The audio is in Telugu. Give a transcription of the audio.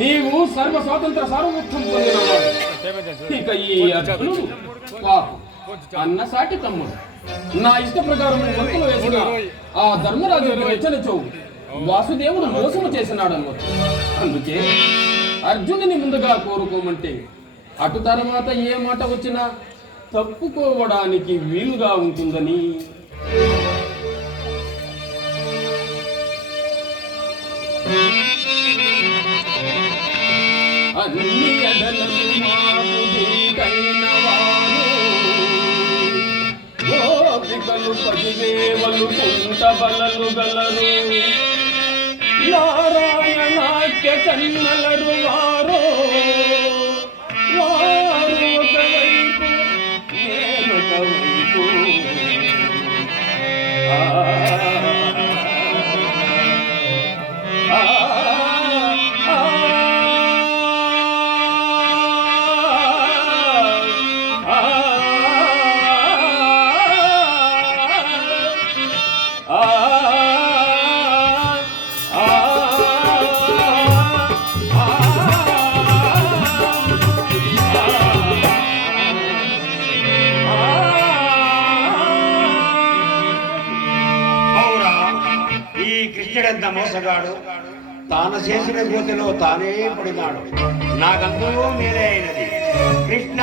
నీవు సర్వ స్వాతంత్ర సార్వభౌమత్వం పొందినవాడు. ఇక ఈ అర్జునుడు పాపం అన్న సాటి తమ్ముడు. నా ఇష్ట ప్రకారం వంతులు వేసిన ఆ ధర్మరాజుకు హెచ్చరించవు వాసుదేవుడు మోసము చేసినాడు అన్నమాట. అందుకే అర్జునుని ముందుగా కోరుకోమంటే అటు తర్వాత ఏ మాట వచ్చినా తప్పుకోవడానికి వీలుగా ఉంటుందని. అన్ని ఎడలకు మాకు దీటైన వారు గోపికలు 10,000 కుంట బలలు గలరు. నారాయణాఖ్య కన్నలరు వారు వారు ఒకవైపు నేనొకవైపు. కృష్ణుడెంత మోసగాడు, తాను చేసిన గోతిలో తానే పడినాడు. నాకందరూ మీరే అయినది కృష్ణ.